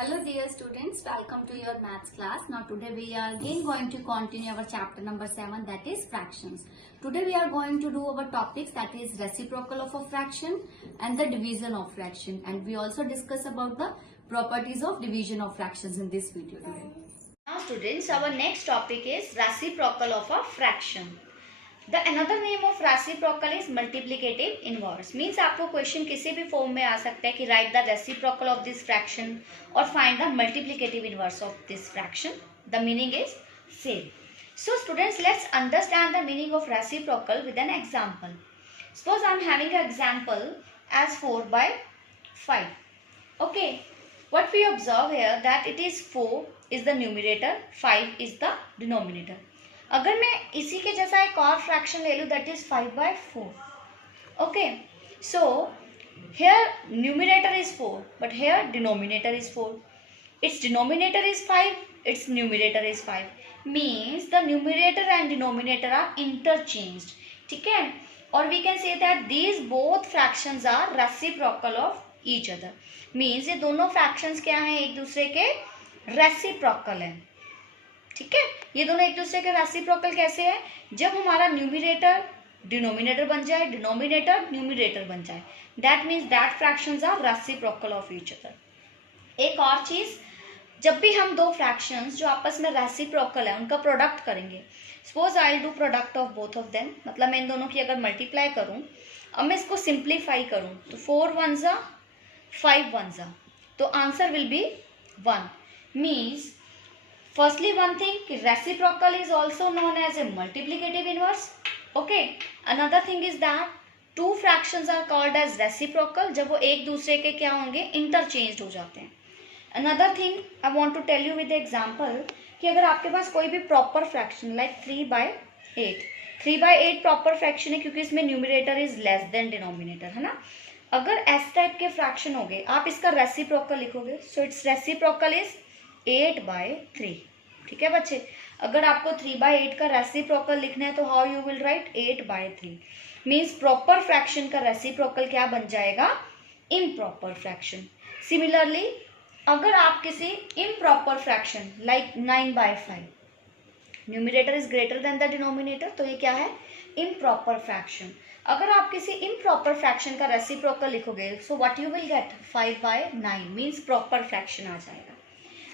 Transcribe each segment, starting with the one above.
Hello dear students, welcome to your maths class. Now today we are again going to continue our chapter number 7, that is fractions. Today we are going to do our topics, that is reciprocal of a fraction and the division of fraction, and we also discuss about the properties of division of fractions in this video today. Now students, our next topic is reciprocal of a fraction. The another name of reciprocal is multiplicative inverse. Means आपको question किसी भी form में आ सकता है कि write the reciprocal of this fraction or find the multiplicative inverse of this fraction. The meaning is same. So students, let's understand the meaning of reciprocal with an example. Suppose I am having an example as 4 by 5. Okay, what we observe here that it is 4 is the numerator, 5 is the denominator. अगर मैं इसी के जैसा एक और fraction ले लूँ that is 5 by 4. Okay, so here numerator is 4 but here denominator is 4. Its denominator is 5, its numerator is 5. Means the numerator and denominator are interchanged. ठीक है, और we can say that these both fractions are reciprocal of each other. Means ये दोनों fractions क्या हैं, एक दूसरे के रेसिप्रोकल हैं. ठीक है, ये दोनों एक दूसरे के रेसिप्रोकल कैसे है, जब हमारा न्यूमिनेटर डिनोमिनेटर बन जाए, डिनोमिनेटर न्यूमिनेटर बन जाए, that means that fractions are reciprocal of each other. एक और चीज, जब भी हम दो फ्रैक्शंस जो आपस में रेसिप्रोकल है उनका प्रोडक्ट करेंगे, suppose I will do product of both of them, मतलब मैं इन दोनों की अगर मल्टीप्लाई करूं, अब मैं इसको सिंप्लीफाई करूं तो 4 1 जा 5 1 जा, तो answer will be 1. Means firstly one thing कि reciprocal is also known as a multiplicative inverse. Okay, another thing is that two fractions are called as reciprocal जब वो एक दूसरे के क्या होंगे, interchanged हो जाते हैं. Another thing I want to tell you with the example कि अगर आपके पास कोई भी proper fraction like 3 by 8, 3 by 8 proper fraction है क्योंकि इसमें numerator is less than denominator, है ना. अगर S टाइप के फ्रैक्शन हो गए, आप इसका रेसिप्रोकल लिखोगे, so it's reciprocal is 8 by 3. ठीक है बच्चे, अगर आपको 3 by 8 का रेसिप्रोकल लिखना है तो how you will write 8 by 3. Means proper fraction का रेसिप्रोकल क्या बन जाएगा, इम्प्रॉपर फ्रैक्शन. सिमिलरली अगर आप किसी improper fraction like 9 by 5, numerator is greater than the denominator, तो ये क्या है, इम्प्रॉपर फ्रैक्शन. अगर आप किसी इम्प्रॉपर फ्रैक्शन का रेसिप्रोकल लिखोगे, so what you will get 5 by 9, means proper fraction आ जाएगा.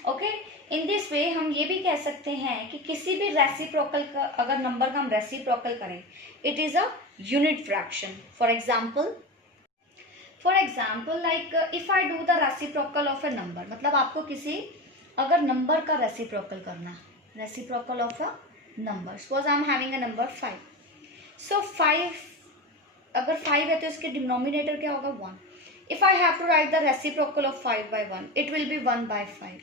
ओके, इन दिस वे हम ये भी कह सकते हैं कि किसी भी रेसिप्रोकल का अगर नंबर का हम रेसिप्रोकल करें, it is a unit fraction. For example like if I do the reciprocal of A number, मतलब आपको किसी अगर नंबर का रेसिप्रोकल करना है, reciprocal of a number, suppose I am having a number 5. सो 5, अगर 5 है तो इसके डिनोमिनेटर क्या होगा, 1. If I have to write the reciprocal of 5 by 1, it will be 1 by 5.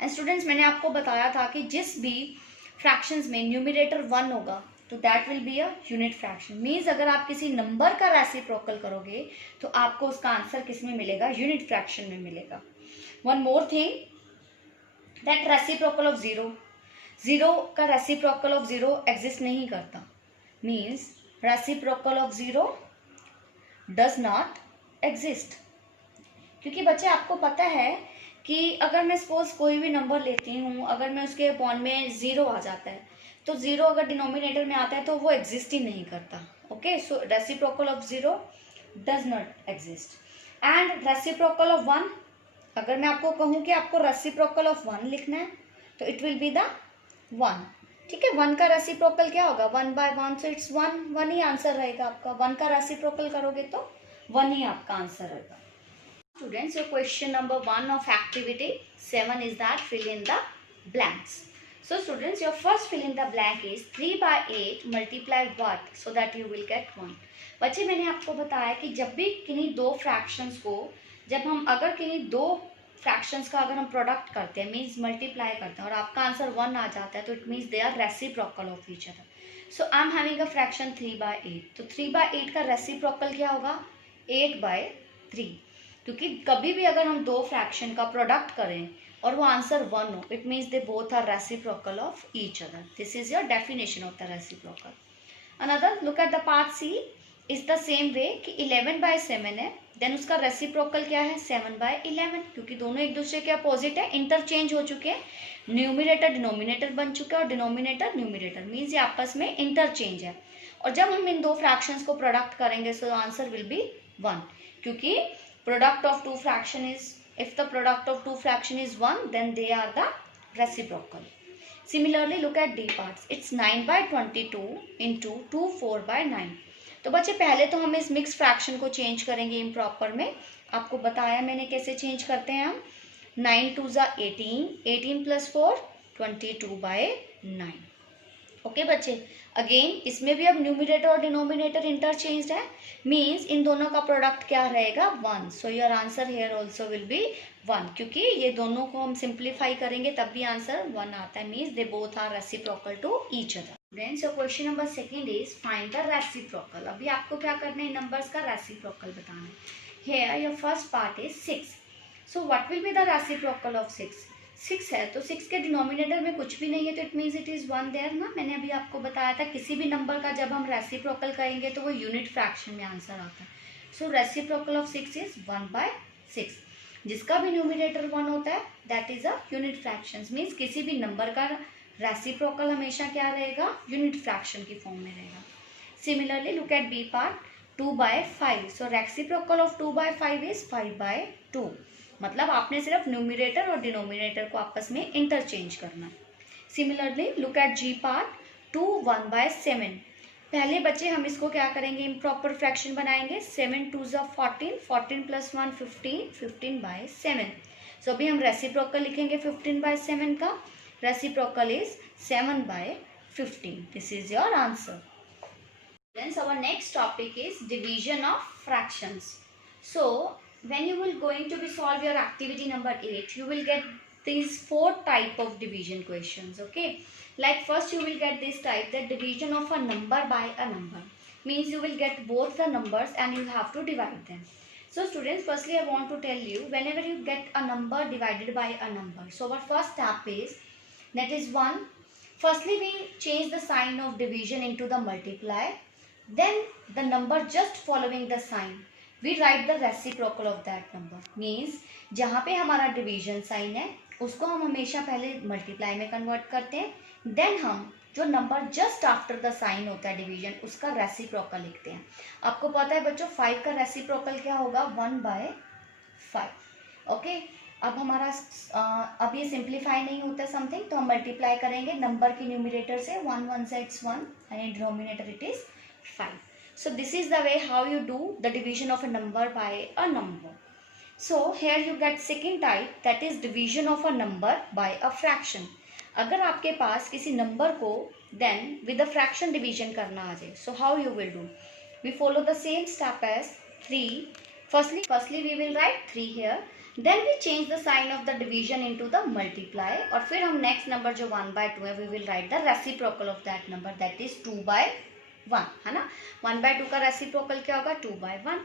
And students, मैंने आपको बताया था कि जिस भी फ्रैक्शंस में न्यूमिनेटर 1 होगा तो that will be a unit fraction. Means अगर आप किसी नंबर का रेसिप्रोकल करोगे तो आपको उसका आंसर किस में मिलेगा, यूनिट फ्रैक्शन में मिलेगा. One more thing, that reciprocal of 0 का रेसिप्रोकल ऑफ 0 एग्जिस्ट नहीं करता. Means reciprocal of 0 does not exist. क्योंकि बच्चे आपको पता है कि अगर मैं सपोज कोई भी नंबर लेती हूँ, अगर मैं उसके अपॉन में 0 आ जाता है तो 0 अगर डिनोमिनेटर में आता है तो वो एग्जिस्ट ही नहीं करता. Okay, so reciprocal of 0 does not exist. And reciprocal of 1, अगर मैं आपको कहूँ कि आपको रेसिप्रोकल ऑफ 1 लिखना है तो इट विल बी द 1. ठीक है, 1 का रेसिप्रोकल क्या होगा, 1 by 1, so it's 1 he answer रहेगा आपका. 1 का रेसिप्रोकल करोगे तो 1 ही आपका आंसर रहेगा. Students, your question number 1 of activity 7 is that fill in the blanks. So students, your first fill in the blank is 3 by 8 multiply what, so that you will get 1. बच्चे, मैंने आपको बताया कि जब भी किन्हीं दो फ्रैक्शंस को, जब हम अगर किन्हीं दो फ्रैक्शंस का अगर हम प्रोडक्ट करते हैं, मीन्स मल्टीप्लाई करते हैं और आपका आंसर 1 आ जाता है, तो it means they are reciprocal of each other. So I am having a fraction 3 by 8, तो 3 by 8 का रेसिप्रोकल क्या होगा, 8 by 3. क्योंकि कभी भी अगर हम दो फ्रैक्शन का प्रोडक्ट करें और वो आंसर 1 हो, it means they both are reciprocal of each other. This is your definition of the reciprocal. Another, look at the part C, is the same way कि 11 by 7 है देन उसका reciprocal क्या है 7/11, क्योंकि दोनों एक दूसरे के अपोजिट है, इंटरचेंज हो चुके हैं, न्यूमिनेटर डिनोमिनेटर बन चुका है और डिनोमिनेटर न्यूमिनेटर, मीन्स ये आपस में इंटरचेंज है। और जब हम इन दो फ्रैक्शंस को प्रोडक्ट करेंगे सो आंसर विल बी 1, क्योंकि product of two fraction is, if the product of two fraction is 1 then they are the reciprocal. Similarly look at d parts, it's 9/22 into 2 4/9. तो बच्चे पहले तो हम इस मिक्स फ्रैक्शन को चेंज करेंगे इम्प्रॉपर में, आपको बताया मैंने कैसे चेंज करते हैं हम। 9 2 ज़ा 18, 18 + 4 22/9। ओके बच्चे, अगेन इसमें भी अब न्यूमिनेटर और डिनोमिनेटर इंटरचेंज्ड है, मीन्स इन दोनों का प्रोडक्ट क्या रहेगा 1, so your answer here also will be 1, क्योंकि ये दोनों को हम सिंप्लीफाई करेंगे तब भी आंसर 1 आता है, means they both are reciprocal to each other. Friends, so question number second is find the reciprocal. अभी आपको क्या करना है, नंबर्स का रेसिप्रोकल बताना है। Here your first part is 6, so what will be the reciprocal of 6? 6 है तो 6 के डिनोमिनेटर में कुछ भी नहीं है तो it means it is 1 there ना। मैंने अभी आपको बताया था किसी भी नंबर का जब हम रेसिप्रोकल करेंगे तो वो यूनिट फ्रैक्शन में आंसर आता है। सो रेसिप्रोकल ऑफ 6 इज 1/6, जिसका भी न्यूमिनेटर 1 होता है that is a unit fraction, means किसी भी नंबर का रेसिप्रोकल हमेशा क्या रहेगा, यूनिट फ्रैक्शन की फॉर्म में रहेगा। Similarly look at B part 2/5, so reciprocal of 2/5 is 5/2, मतलब आपने सिर्फ न्यूमिनेटर और डिनोमिनेटर को आपस में इंटरचेंज करना है। Similarly look at G part 2 1/7, पहले बच्चे हम इसको क्या करेंगे, इम्प्रॉपर फ्रैक्शन बनाएंगे। 7 2 ज़ा 14, 14 + 1 15, 15/7। सो अभी हम रेसिप्रोकल लिखेंगे 15/7 का, reciprocal is 7/15, this is your answer. Then our next topic is division of fractions. So when you will going to be solve your activity number 8, you will get these 4 type of division questions. Okay, like first you will get this type, that division of a number by a number, means you will get both the numbers and you have to divide them. So students, firstly I want to tell you, whenever you get a number divided by a number, so our first step is, that is 1, firstly we change the sign of division into the multiply, then the number just following the sign we write the reciprocal of that number, means जहाँ पे हमारा division sign है उसको हम हमेशा पहले multiply में convert करते हैं, देन हम जो number just after the sign होता है डिवीजन उसका रेसिप्रोकल लिखते हैं। आपको पता है बच्चों 5 का रेसिप्रोकल क्या होगा, 1/5। ओके, अब हमारा अब ये सिंप्लीफाई नहीं होता समथिंग, तो हम मल्टीप्लाई करेंगे नंबर की न्यूमिनेटर से, 1 1 ज़ा it's 1 and denominator it is 5. So this is the way how you do the division of a number by a number. So here you get second type, that is division of a number by a fraction. अगर आपके पास किसी number को then with the fraction division करना आ जाए, so how you will do? We follow the same step as 3. Firstly we will write 3 here, then we change the sign of the division into the multiply, और फिर हम next number जो 1/2 है we will write the reciprocal of that number, that is 2/1, है ना। 1/2 का reciprocal क्या होगा, 2/1।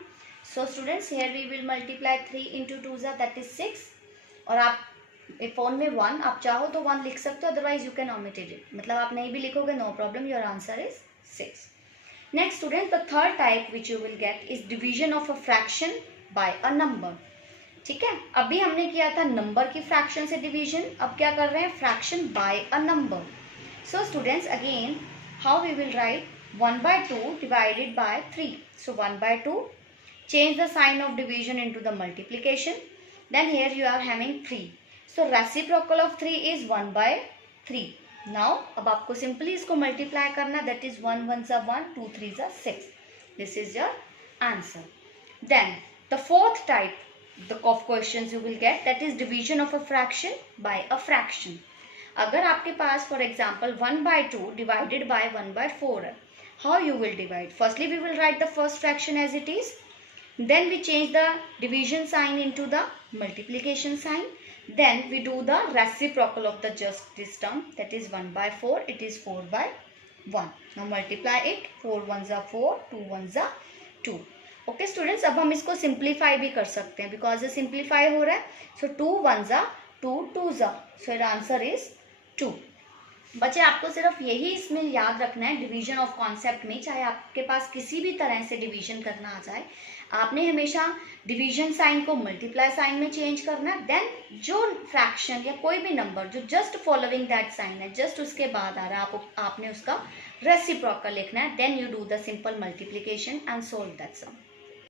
So students here we will multiply 3 into 2 ज़ा दैट इज 6, और आप फोन में 1 आप चाहो तो 1 लिख सकते हो, otherwise you can omit it, मतलब आप नहीं भी लिखोगे no problem, your answer is 6। Next student, the third type which you will get is division of a fraction by a number. ठीक है, अभी हमने किया था नंबर की फ्रैक्शन से डिवीजन, अब क्या कर रहे हैं, fraction by a number. So students again how we will write 1/2 divided by 3. So 1/2, change the sign of division into the multiplication. Then here you are having 3. So reciprocal of 3 is 1/3. Now अब आपको simply इसको multiply करना, that is 1 1 ज़ा 1, 2 3 ज़ा 6. This is your answer. Then the fourth type of questions you will get, that is division of a fraction by a fraction. अगर आपके पास for example 1/2 divided by 1/4 है, how you will divide? Firstly we will write the first fraction as it is, then we change the division sign into the multiplication sign, then we do the reciprocal of the just this term, that is 1/4, it is 4/1. Now multiply it, 4 1 ज़ा 4, 2 1 ज़ा 2. Okay students, अब हम इसको simplify भी कर सकते हैं because ये सिंप्लीफाई हो रहा है, सो 2 1 ज़ा 2, 2 ज़ा, सो योर आंसर इज 2. बच्चे आपको सिर्फ यही इसमें याद रखना है डिवीजन ऑफ कॉन्सेप्ट में, चाहे आपके पास किसी भी तरह से डिवीजन करना आ जाए, आपने हमेशा डिवीजन साइन को मल्टीप्लाई साइन में चेंज करना है। देन जो फ्रैक्शन या कोई भी नंबर जो जस्ट फॉलोइंग दैट साइन है, जस्ट उसके बाद आ रहा है, आपने उसका रेसिप्रोकल लिखना है। Then you do the simple multiplication and solve that sum.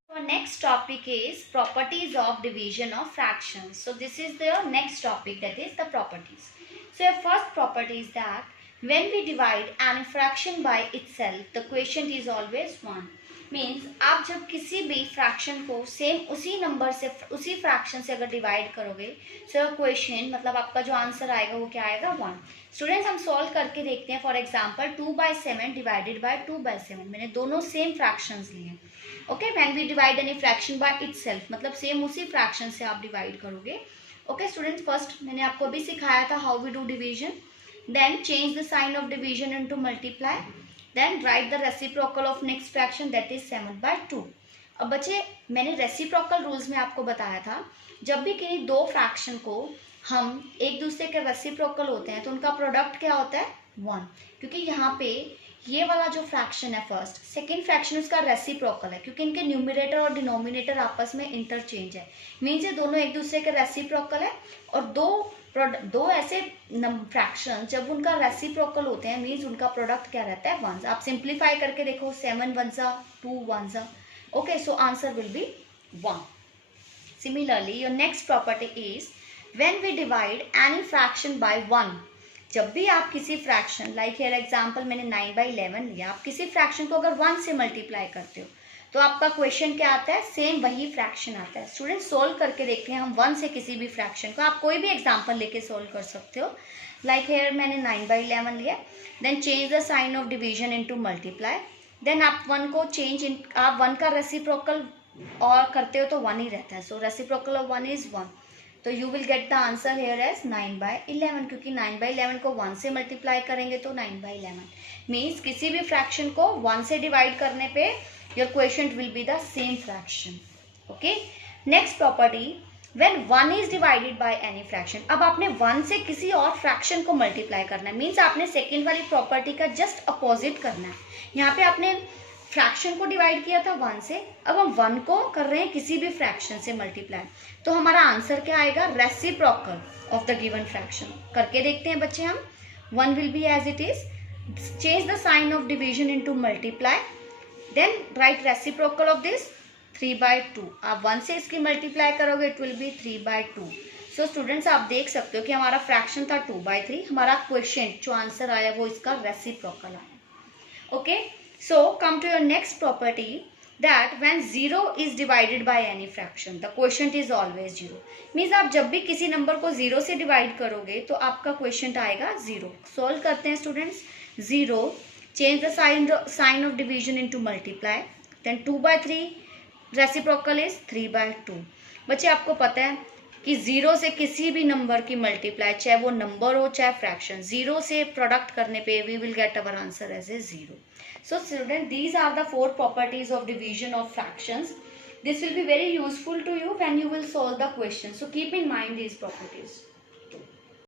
Our next topic is properties of division of fractions. So this is the next topic, that is the properties. So your first property is that when we divide any fraction by itself, the quotient is always 1. Means आप जब किसी भी fraction को same उसी number से, उसी fraction से अगर डिवाइड करोगे, so क्वेश्चन मतलब आपका जो आंसर आएगा वो क्या आएगा, 1. स्टूडेंट्स हम सॉल्व करके देखते हैं। फॉर एग्जांपल 2/7 डिवाइडेड बाय 2/7, मैंने दोनों सेम फ्रैक्शंस लिए। Okay, when we divide any fraction by itself, मतलब सेम उसी फ्रैक्शन से आप डिवाइड करोगे। ओके स्टूडेंट्स, फर्स्ट मैंने आपको अभी सिखाया था how we do division. Then change the sign of division into multiply, then write the reciprocal of next fraction that is 7/2। अब बच्चे मैंने रेसिप्रोकल रूल्स में आपको बताया था, जब भी किसी दो फ्रैक्शन को हम एक दूसरे के रेसिप्रोकल होते हैं तो उनका प्रोडक्ट क्या होता है, 1। क्योंकि यहाँ पे ये वाला जो फ्रैक्शन है फर्स्ट, सेकेंड फ्रैक्शन उसका रेसिप्रोकल है, क्योंकि इनके न्यूमरेटर और डिनोमिनेटर आपस में इंटरचेंज है। मीन्स ये दोनों एक दूसरे के रेसिप्रोकल है। और दो ऐसे फ्रैक्शन जब उनका रेसिप्रोकल होते हैं, मीन्स उनका प्रोडक्ट क्या रहता है, 1। आप सिंप्लीफाई करके देखो, 7 1 2 1। Okay, so answer will be 1। Similarly your next property is when we divide any fraction by 1, जब भी आप किसी फ्रैक्शन, लाइक हियर एग्जांपल मैंने 9/11 लिया, आप किसी फ्रैक्शन को अगर 1 से मल्टीप्लाई करते हो तो आपका क्वेश्चन क्या आता है, सेम वही फ्रैक्शन आता है। स्टूडेंट सोल्व करके देखते हैं हम 1 से किसी भी फ्रैक्शन को, आप कोई भी एग्जांपल लेके सोल्व कर सकते हो। लाइक हियर मैंने 9/11 लिया, then change the sign of division into multiply, then आप 1 को आप 1 का रेसिप्रोकल और करते हो तो 1 ही रहता है। सो रेसिप्रोकल ऑफ 1 इज 1, तो you will get the answer here as 9/11, क्योंकि 9/11 को 1 से मल्टीप्लाई करेंगे तो 9/11। मीन्स किसी भी फ्रैक्शन को 1 से डिवाइड करने पे your question will be the same fraction. Okay, next property, when 1 is divided by any fraction. अब आपने 1 से किसी और फ्रैक्शन को मल्टीप्लाई करना है, मीन्स आपने सेकेंड वाली प्रॉपर्टी का जस्ट अपोजिट करना है। यहाँ पे आपने फ्रैक्शन को डिवाइड किया था 1 से, अब हम 1 को कर रहे हैं किसी भी फ्रैक्शन से मल्टीप्लाई, तो हमारा आंसर क्या आएगा, reciprocal of the given fraction. करके देखते हैं बच्चे हम। 1 will be as it is, change the sign of division into multiply, then write reciprocal of this 3/2। आप 1 से इसकी मल्टीप्लाई करोगे, it will be 3/2। So students आप देख सकते हो कि हमारा फ्रैक्शन था 2/3, हमारा क्वेश्चन जो आंसर आया वो इसका रेसिप्रोकल आया। Okay, so come to your next property, that when 0 is divided by any fraction, the quotient is always 0. Means आप जब भी किसी नंबर को 0 से डिवाइड करोगे तो आपका क्वेश्चन आएगा 0। सॉल्व करते हैं students. 0, change the sign of division into multiply, then 2/3, reciprocal is 3/2। बच्चे आपको पता है कि 0 से किसी भी नंबर की मल्टीप्लाई, चाहे वो नंबर हो चाहे फ्रैक्शन, 0 से प्रोडक्ट करने पे we will get our answer as a 0. So student, these are the 4 properties of division of fractions. This will be very useful to you when you will solve the question. So keep in mind these properties.